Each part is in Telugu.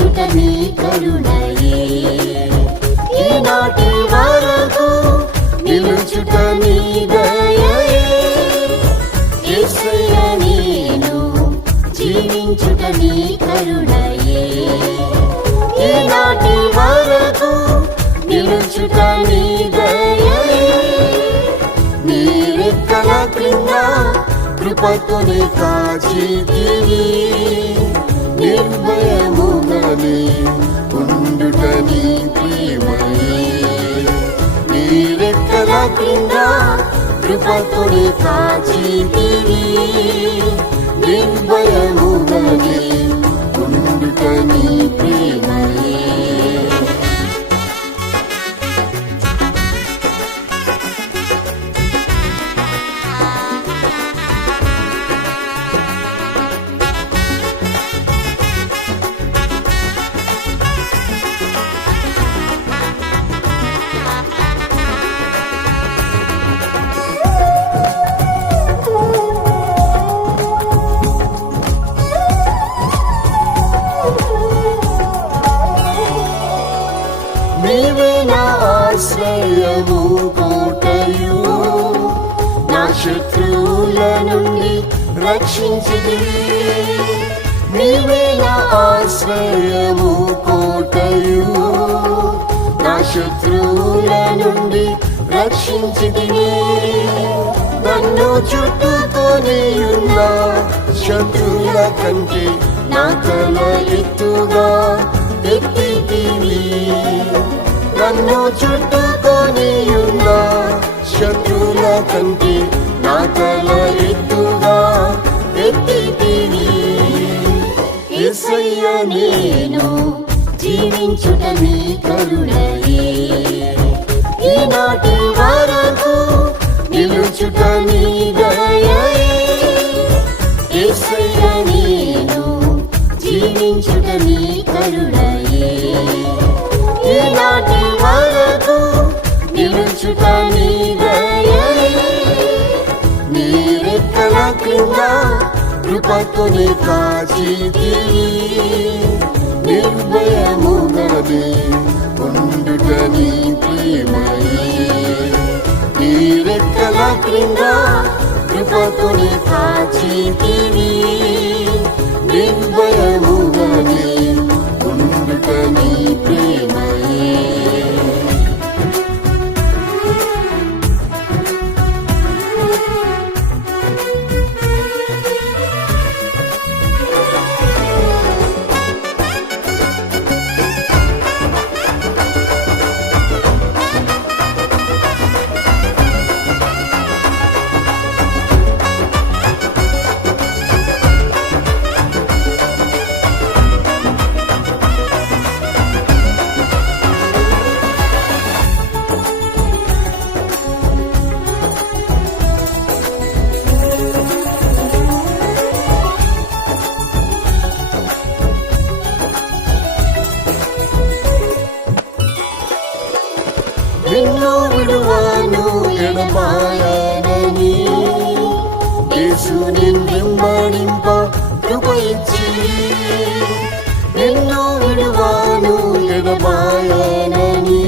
జీవించుట నీ కరుణయే ఈనాటి వరకు నిలుచుట నీ దయయే యేసయ్య నేను జీవించుట నీ కరుణయే ఈనాటి వరకు నిలుచుట నీ దయయే నీ రెక్కల క్రింద కృపతోనే కాచితివి నిర్భయముగానే ఉండుట నీ ప్రేమయే నీ రెక్కల క్రింద కృపతోనే కాచితివి నిర్భయముగానే ఉండుట నీ ప్రేమయే నీవే నా ఆశ్రయము కోటయు నా శత్రువుల నుండి రక్షించితివి నీవే నా ఆశ్రయము కోటయు నా శత్రువుల నుండి రక్షించితివి నన్ను చుట్టుకొని ఉన్న శత్రువుల కంటే నా తల ఎత్తుగా ఎత్తితివి నన్ను చుట్టుకొని ఉన్న శత్రువుల కంటే నా తల ఎత్తుగా ఎత్తితివి యేసయ్య నేను జీవించుట నీ కరుణయే ఈనాటి వరకు నిలుచుట నీ దయయే యేసయ్య నేను జీవించుట నీ కరుణయే ఈనాటి వరకు నిలుచుట నీ దయయే నీ రెక్కల క్రింద కృపతోనే కాచితివి నిర్భయముగానే ఉండుట నీ ప్రేమయే నీ రెక్కల క్రింద కృపతోనే కాచితివి నిర్భయముగానే ఉండుట నీ ప్రేమయే నిన్ను విడువను ఎడబాయనని యేసు నిన్ను వెంబడింప కృప ఇచ్చి నిన్ను విడువను ఎడబాయనని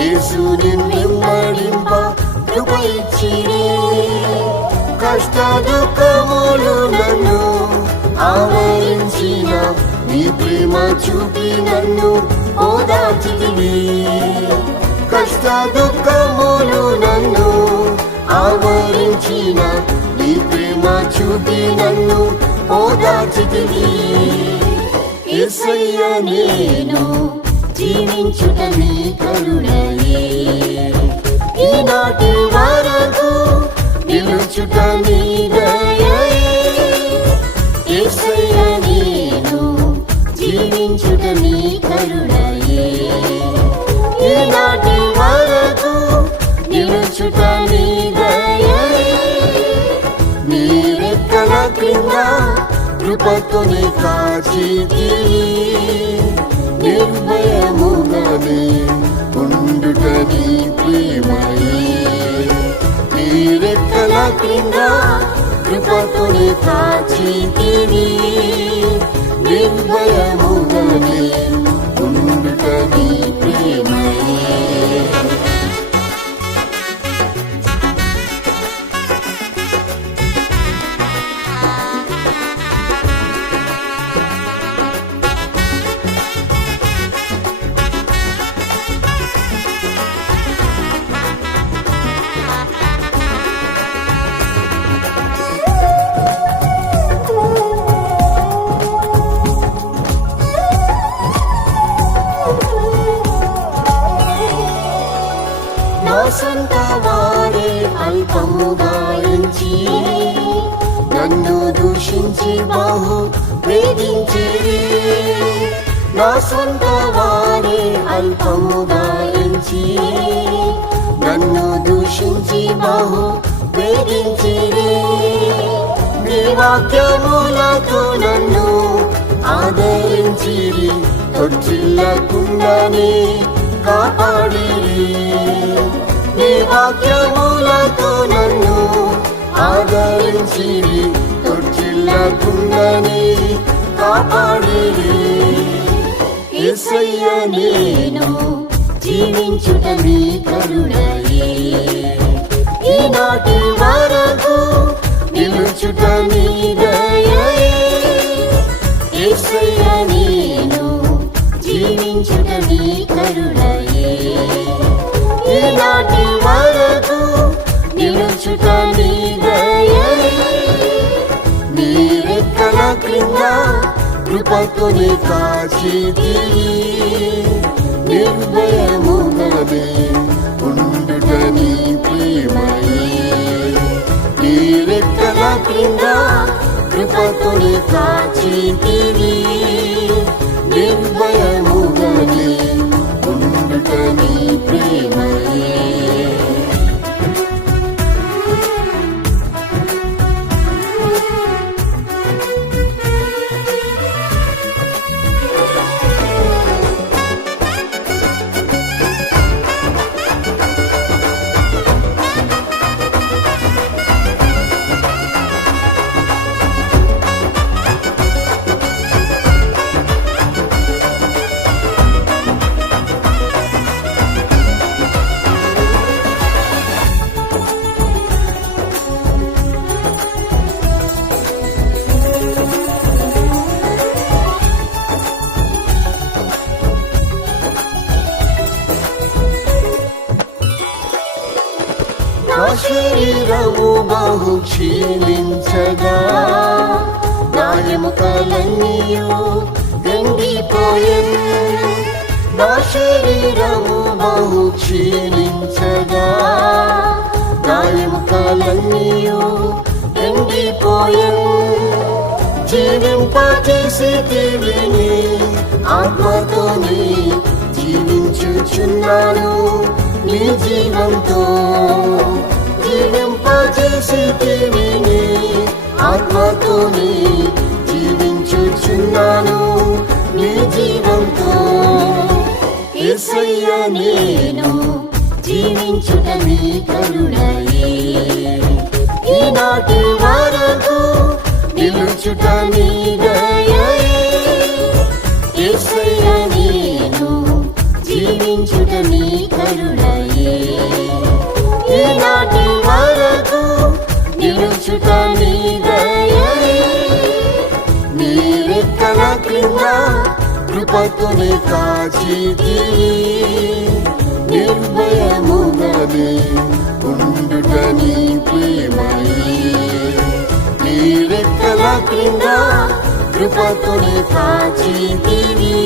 యేసు నిన్ను వెంబడింప కృప ఇచ్చి కష్ట దుఃఖములు నన్ను ఆవరించిన నీ ప్రేమ చూపి నన్ను ఓదార్చితివి కష్ట దుఃఖములు నన్ను ఆవరించిన నీ ప్రేమ చూపి నన్ను ఓదార్చితివి యేసయ్య నేను జీవించుట నీ కరుణయే ఈనాటి వరకు నిలుచుట నీ దయయే యేసయ్య నేను జీవించుట నీ కరుణయే ఈనాటి వరకు నిలుచుట నీ దయయే నీ రెక్కల క్రింద కృపతోనే కాచితివి నిర్భయముగానే ఉండుట నీ ప్రేమయే నీ రెక్కల క్రింద కృపతోనే కాచితివి నిర్భయముగానే ఉండుట నీ ప్రేమయే. నా సొంత వారే అల్పముగా ఎంచి నన్ను దూషించి బాహు వేధించిరి. నా సొంత వారే అల్పముగా ఎంచి నన్ను దూషించి బాహు వేధించిరి. నీ వాక్యములతో నన్ను ఆదరించిరి, తొట్టిల్లకుండానే కాపాడిరి. నీ వాక్యములతో నన్ను ఆదరించిరి, తొట్టిల్లకుండానే కాపాడిరి. యేసయ్య నేను జీవించుట నీ కరుణయే, ఈనాటి వరకు నిలుచుట నీ దయయే. యేసయ్య నేను జీవించుట నీ కరుణయే, ఈనాటి వరకు నిలుచుట నీ దయయే. నీ రెక్కల క్రింద కృపతోనే కాచితివి, నిర్భయముగానే ఉండుట నీ ప్రేమయే. నీ రెక్కల క్రింద కృపతోనే కాచితివి, నిర్భయముగానే ఉండుట నీ ప్రేమయే. నా శరీరము బహు క్షీణించగా, నా ఎముకలన్నీయు ఎండిపోయెను. నా శరీరము బహు క్షీణించగా, నా ఎముకలన్నీయు ఎండిపోయెను. జీవింపజేసితివి నీ ఆత్మతోనే జీవించుచున్నాను నీ జీవంతో. జీవింపజేసితివి నీ ఆత్మతోనే జీవించుచున్నాను నీ జీవంతో. యేసయ్య నేను జీవించుట నీ కరుణయే, ఈనాటి వరకు నిలుచుట నీ దయయే. యేసయ్య నేను జీవించుట నీ కరుణయే, ఈనాటి వరకు నిలుచుట నీ దయయే. నీ రెక్కల క్రింద కృపతోనే కాచితివి, నిర్భయముగానే ఉండుట నీ ప్రేమయే. నీ రెక్కల క్రింద కృపతోనే కాచితివి,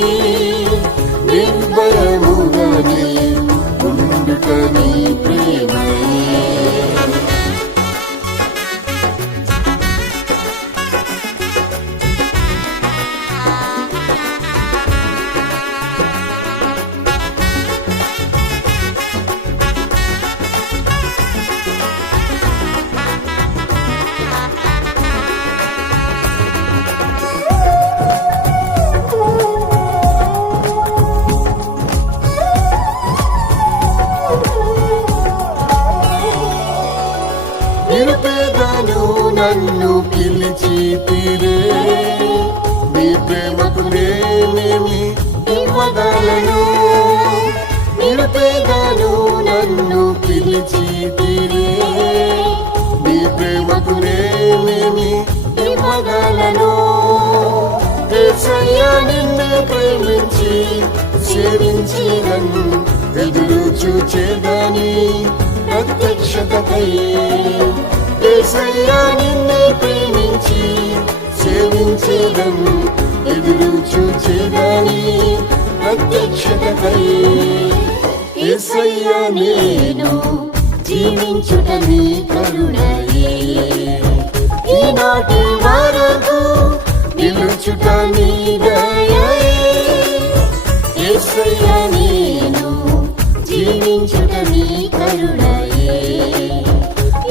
నిర్భయముగానే ఉండుట నీ ప్రేమయే. నిరుపేదను నన్ను పిలిచితిరే, నీ ప్రేమకు నేనేమి ఇవ్వగలను. నిరుపేదను నన్ను పిలిచితిరే, నీ ప్రేమకు నేనేమి ఇవ్వగలను. యేసయ్యా నిన్ను ప్రేమించి సేవించినను, ఎదురు చూచేదని ప్రత్యక్షతకై. యేసయ్యా నిన్ను ప్రేమించి సేవించేదను, ఎదురు చూచేదని ప్రత్యక్షతకై. యేసయ్యా నేను జీవించుట నీ కరుణయే, ఈనాటి వరకు నిలుచుట నీ దయయే. యేసయ్యా నేను జీవించుట నీ కరుణయే,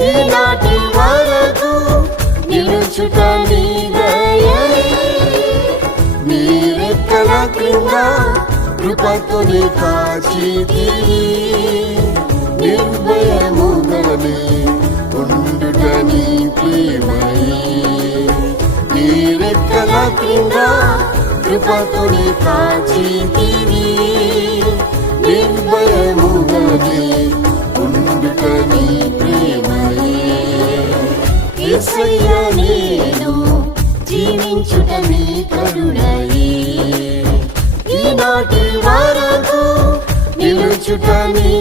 ఈనాటి వరకు నిలుచుట నీ దయయే. నీ రెక్కల క్రింద కృపతోనే కాచితివి, నిర్భయముగానే ఉండుట నీ ప్రేమయే. నీ రెక్కల క్రింద కృపతోనే కాచితివి, నిర్భయముగానే ఉండుట నీ ప్రేమయే. యేసయ్యా నేను జీవించుట నీ కరుణయే, ఈనాటి వరకు నిలుచుట నీ